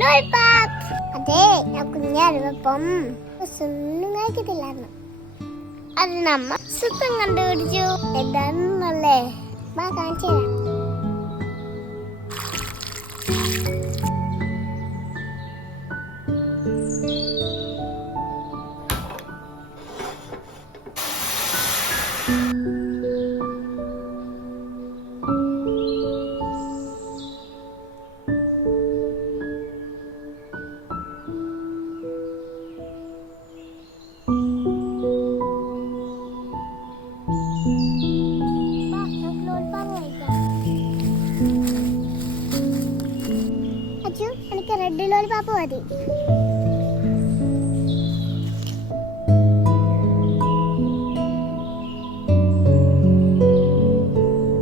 Lollipop. അതെ, ഞാൻ കുഞ്ഞായിരുന്നപ്പം ഒന്നും കഴിക്കത്തില്ലായിരുന്നു. അത് നമ്മ സുത്തം കണ്ടുപിടിച്ചു. എന്താണെന്നല്ലേ വാ കാണിച്ചു തരാം. എനിക്ക് റെഡ് ലോലിപോപ്പ് മതി.